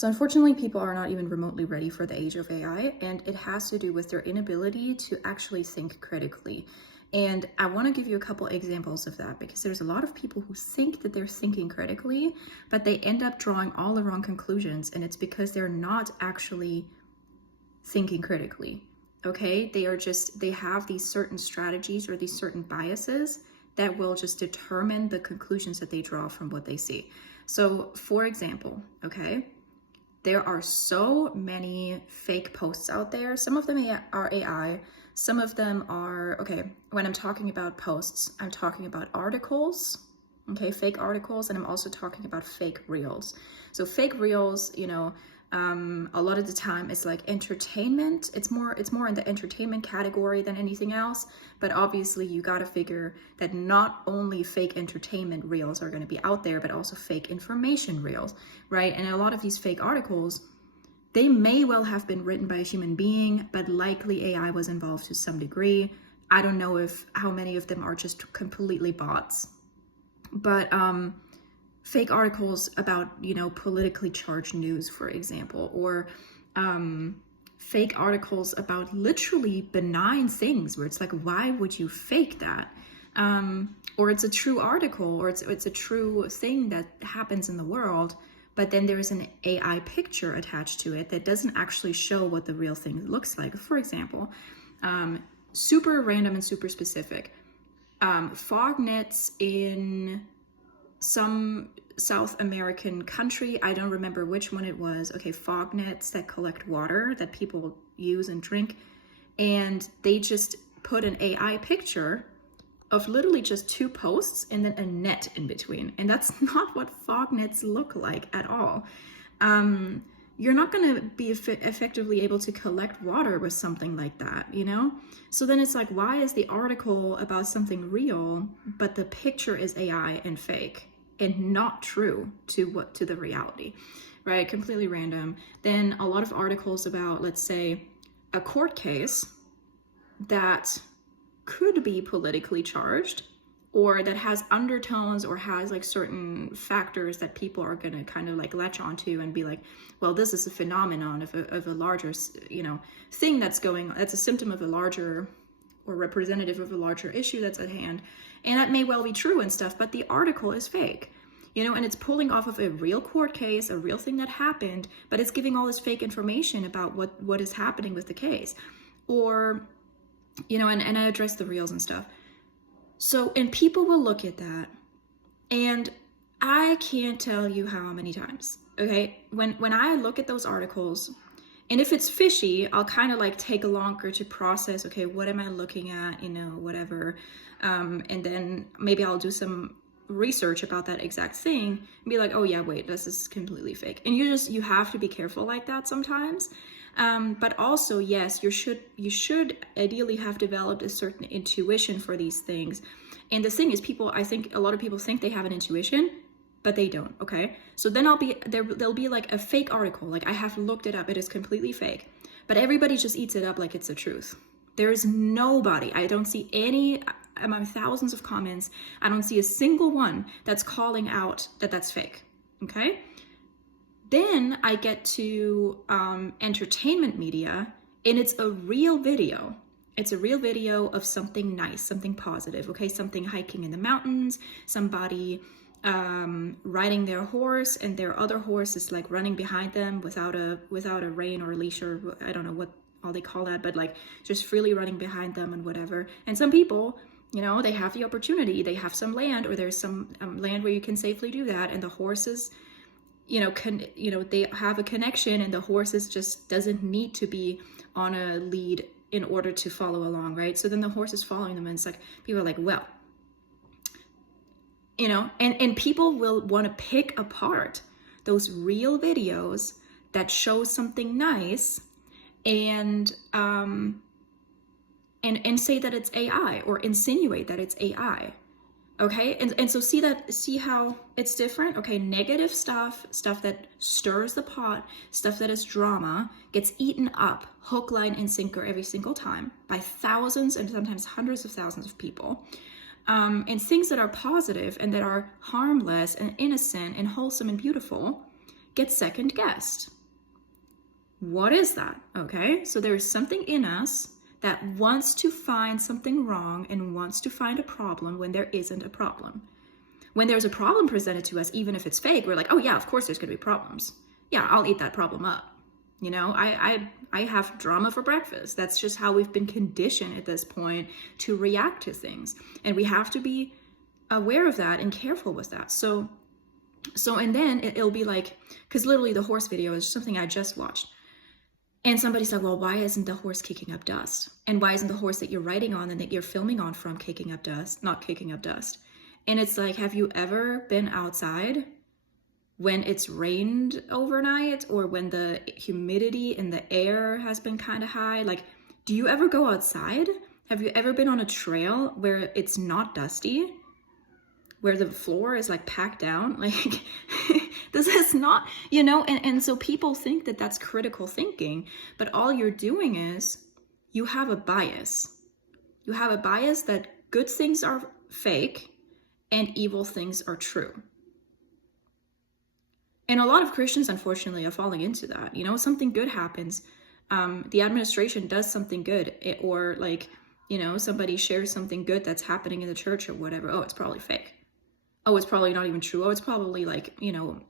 So unfortunately, people are not even remotely ready for the age of AI, and it has to do with their inability to actually think critically. And I want to give you a couple examples of that because there's a lot of people who think that they're thinking critically, but they end up drawing all the wrong conclusions, and it's because they're not actually thinking critically. Okay, they have these certain strategies or these certain biases that will just determine the conclusions that they draw from what they see. So, for example, okay, there are so many fake posts out there. Some of them are AI, some of them are, okay, when I'm talking about posts, I'm talking about articles, okay, fake articles, and I'm also talking about fake reels. So fake reels, a lot of the time it's like entertainment. It's more in the entertainment category than anything else. But obviously you got to figure that not only fake entertainment reels are going to be out there, but also fake information reels, right? And a lot of these fake articles, they may well have been written by a human being, but likely AI was involved to some degree. I don't know how many of them are just completely bots. But fake articles about, politically charged news, for example, or fake articles about literally benign things where it's like, why would you fake that? Or it's a true article, or it's a true thing that happens in the world, but then there's an AI picture attached to it that doesn't actually show what the real thing looks like. For example, super random and super specific. Fog nets in some South American country, I don't remember which one it was. Okay, fog nets that collect water that people use and drink. And they just put an AI picture of literally just two posts and then a net in between. And that's not what fog nets look like at all. You're not going to be effectively able to collect water with something like that, So then it's like, why is the article about something real, but the picture is AI and fake and not true to the reality, right? Completely random. Then a lot of articles about, let's say, a court case that could be politically charged, or that has undertones or has like certain factors that people are going to kind of like latch onto and be like, well, this is a phenomenon of a larger, thing that's a symptom of a larger or representative of a larger issue that's at hand. And that may well be true and stuff, but the article is fake, and it's pulling off of a real court case, a real thing that happened, but it's giving all this fake information about what is happening with the case. Or, and I address the reels and stuff. So, and people will look at that, and I can't tell you how many times, okay? When I look at those articles, and if it's fishy, I'll kind of like take longer to process, okay, what am I looking at, whatever. And then maybe I'll do some research about that exact thing and be like, oh yeah, wait, this is completely fake. And you have to be careful like that sometimes. But also, yes, you should ideally have developed a certain intuition for these things. And the thing is, I think a lot of people think they have an intuition, but they don't, okay? So then there'll be like a fake article, like I have looked it up, it is completely fake, but everybody just eats it up like it's the truth. There is nobody, I don't see any, among thousands of comments, I don't see a single one that's calling out that that's fake, okay? Then I get to entertainment media, and it's a real video. It's a real video of something nice, something positive, okay? Something hiking in the mountains, somebody riding their horse, and their other horse is like running behind them without a rein or a leash, or I don't know what all they call that, but like just freely running behind them and whatever. And some people, they have the opportunity, they have some land, or there's some land where you can safely do that, and the horses, they have a connection, and the horses just doesn't need to be on a lead in order to follow along, right? So then the horse is following them, and it's like, people are like, well, and people will want to pick apart those real videos that show something nice and say that it's AI, or insinuate that it's AI. Okay, and so see how it's different? Okay, negative stuff that stirs the pot, stuff that is drama, gets eaten up, hook, line, and sinker every single time by thousands and sometimes hundreds of thousands of people. And things that are positive and that are harmless and innocent and wholesome and beautiful get second guessed. What is that? Okay, so there's something in us that wants to find something wrong and wants to find a problem when there isn't a problem. When there's a problem presented to us, even if it's fake, we're like, oh yeah, of course there's gonna be problems. Yeah, I'll eat that problem up. You know, I have drama for breakfast. That's just how we've been conditioned at this point to react to things. And we have to be aware of that and careful with that. So and then it'll be like, because literally the horse video is something I just watched. And somebody's like, well, why isn't the horse kicking up dust? And why isn't the horse that you're riding on and that you're filming on from kicking up dust, not kicking up dust? And it's like, have you ever been outside when it's rained overnight or when the humidity in the air has been kind of high? Like, do you ever go outside? Have you ever been on a trail where it's not dusty? Where the floor is like packed down? Like, this is not, you know, and so people think that that's critical thinking, but all you're doing is you have a bias. You have a bias that good things are fake and evil things are true. And a lot of Christians, unfortunately, are falling into that. You know, something good happens. The administration does something good, or like, you know, somebody shares something good that's happening in the church or whatever. Oh, it's probably fake. Oh, it's probably not even true. Oh, it's probably like, you know,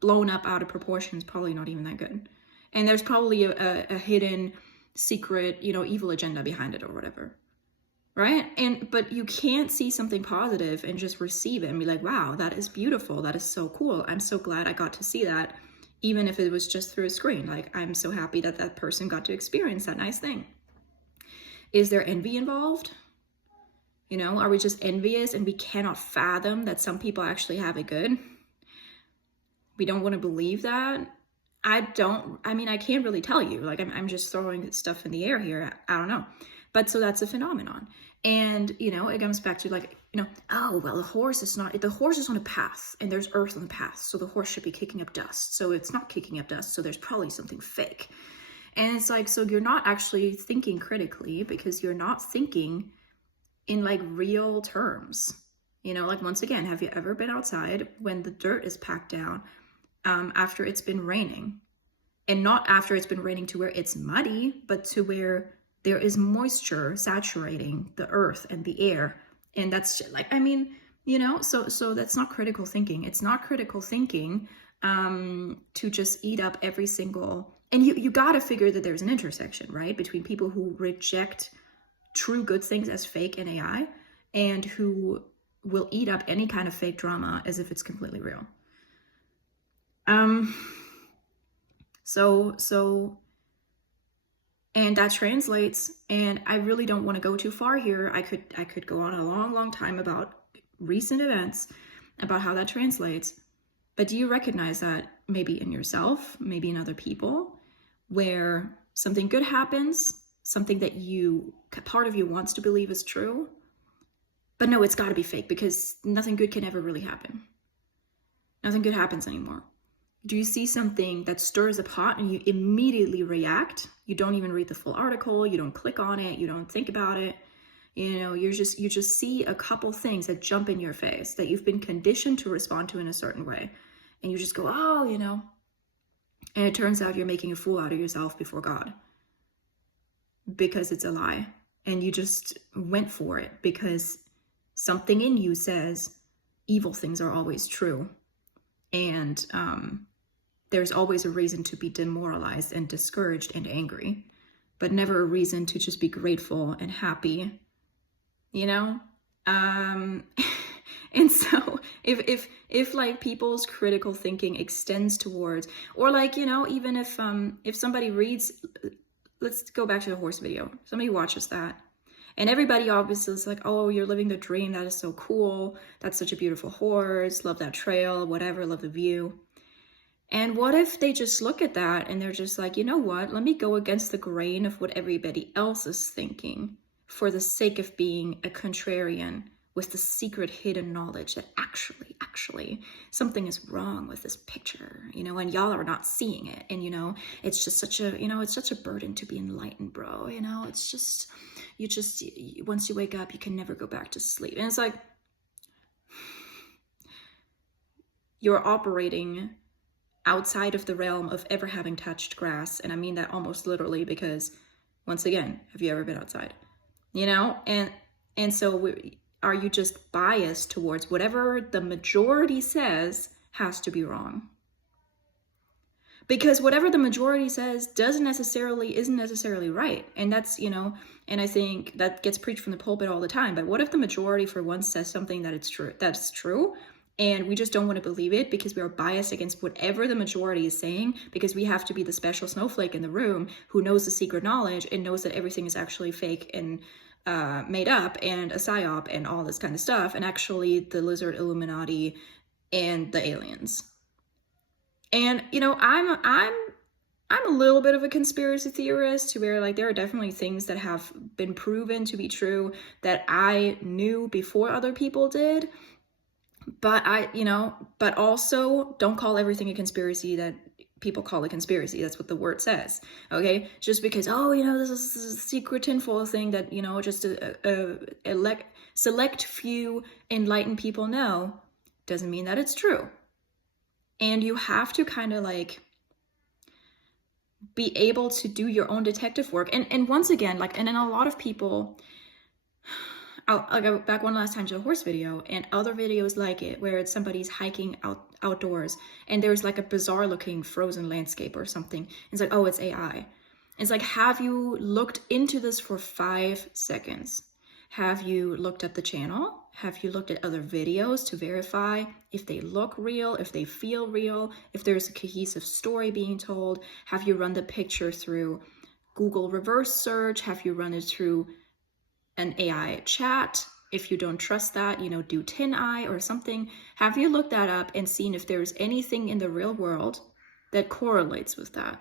blown up out of proportion. It's probably not even that good. And there's probably a hidden secret, you know, evil agenda behind it or whatever. Right? But you can't see something positive and just receive it and be like, wow, that is beautiful. That is so cool. I'm so glad I got to see that, even if it was just through a screen. Like, I'm so happy that that person got to experience that nice thing. Is there envy involved? You know, are we just envious and we cannot fathom that some people actually have it good? We don't want to believe that. I can't really tell you. Like, I'm just throwing stuff in the air here. I don't know. But so that's a phenomenon. And, you know, it comes back to like, you know, oh, well, the horse is on a path and there's earth on the path. So the horse should be kicking up dust. So it's not kicking up dust. So there's probably something fake. And it's like, so you're not actually thinking critically because you're not thinking in like real terms. You know, like, once again, have you ever been outside when the dirt is packed down after it's been raining? And not after it's been raining to where it's muddy, but to where there is moisture saturating the earth and the air. And that's just, like, I mean, you know, so that's not critical thinking. It's not critical thinking to just eat up every single, and you got to figure that there's an intersection, right? Between people who reject true good things as fake and AI and who will eat up any kind of fake drama as if it's completely real. And that translates, and I really don't want to go too far here. I could go on a long time about recent events, about how that translates. But do you recognize that maybe in yourself, maybe in other people, where something good happens, something that part of you wants to believe is true, but no, it's got to be fake because nothing good can ever really happen. Nothing good happens anymore. Do you see something that stirs a pot and you immediately react? You don't even read the full article. You don't click on it. You don't think about it. You know, you just see a couple things that jump in your face that you've been conditioned to respond to in a certain way. And you just go, oh, you know, and it turns out you're making a fool out of yourself before God because it's a lie. And you just went for it because something in you says evil things are always true. And there's always a reason to be demoralized and discouraged and angry, but never a reason to just be grateful and happy, you know? And so if like people's critical thinking extends towards, or like, you know, even if somebody reads, let's go back to the horse video. Somebody watches that and everybody obviously is like, oh, you're living the dream. That is so cool. That's such a beautiful horse. Love that trail, whatever, love the view. And what if they just look at that and they're just like, you know what, let me go against the grain of what everybody else is thinking for the sake of being a contrarian with the secret hidden knowledge that actually something is wrong with this picture, you know, and y'all are not seeing it. And, you know, it's just such a, you know, it's such a burden to be enlightened, bro. You know, it's just, once you wake up, you can never go back to sleep. And it's like, you're operating outside of the realm of ever having touched grass. And I mean that almost literally, because once again, have you ever been outside? You know, and so are you just biased towards whatever the majority says has to be wrong? Because whatever the majority says isn't necessarily right. And that's, you know, and I think that gets preached from the pulpit all the time. But what if the majority for once says something that's true, and we just don't want to believe it because we are biased against whatever the majority is saying, because we have to be the special snowflake in the room who knows the secret knowledge and knows that everything is actually fake and made up and a psyop and all this kind of stuff, and actually the lizard Illuminati and the aliens. And you know, I'm a little bit of a conspiracy theorist, to where like there are definitely things that have been proven to be true that I knew before other people did. But but also don't call everything a conspiracy that people call a conspiracy. That's what the word says. Okay, just because, oh, you know, this is a secret tinfoil thing that, you know, just a select few enlightened people know, doesn't mean that it's true. And you have to kind of like be able to do your own detective work. And once again, like, and then a lot of people, I'll go back one last time to the horse video and other videos like it, where it's somebody's hiking outdoors and there's like a bizarre looking frozen landscape or something. It's like, oh, it's AI. It's like, have you looked into this for 5 seconds? Have you looked at the channel? Have you looked at other videos to verify if they look real, if they feel real, if there's a cohesive story being told? Have you run the picture through Google reverse search? Have you run it through an AI chat? If you don't trust that, you know, do TinEye or something. Have you looked that up and seen if there's anything in the real world that correlates with that?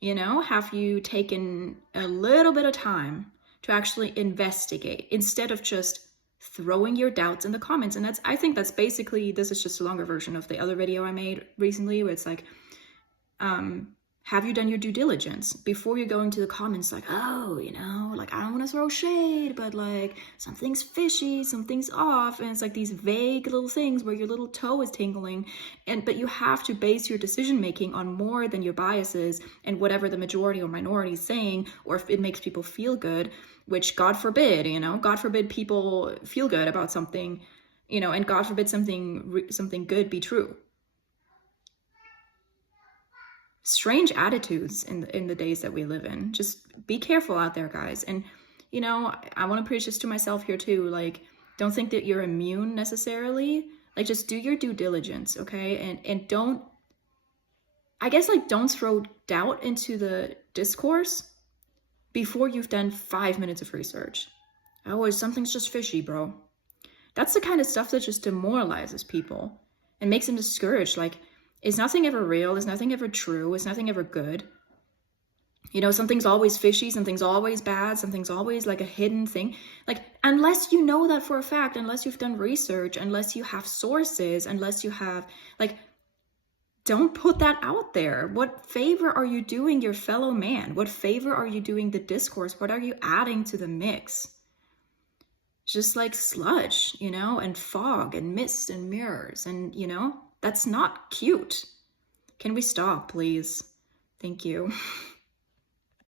You know, have you taken a little bit of time to actually investigate instead of just throwing your doubts in the comments? And I think that's basically, this is just a longer version of the other video I made recently, where it's like, have you done your due diligence before you go into the comments like, oh, you know, like, I don't want to throw shade, but like something's fishy, something's off. And it's like these vague little things where your little toe is tingling. But you have to base your decision making on more than your biases and whatever the majority or minority is saying, or if it makes people feel good, which God forbid, you know, God forbid people feel good about something, you know, and God forbid something good be true. Strange attitudes in the days that we live in. Just be careful out there, guys. And, you know, I want to preach this to myself here too. Like, don't think that you're immune necessarily. Like, just do your due diligence, okay? And don't, I guess, like, don't throw doubt into the discourse before you've done 5 minutes of research. Oh, something's just fishy, bro. That's the kind of stuff that just demoralizes people and makes them discouraged. Like, is nothing ever real? Is nothing ever true? Is nothing ever good? You know, something's always fishy, something's always bad, something's always like a hidden thing. Like, unless you know that for a fact, unless you've done research, unless you have sources, unless you have, like, don't put that out there. What favor are you doing your fellow man? What favor are you doing the discourse? What are you adding to the mix? Just like sludge, you know, and fog and mist and mirrors, and, you know, that's not cute. Can we stop, please? Thank you.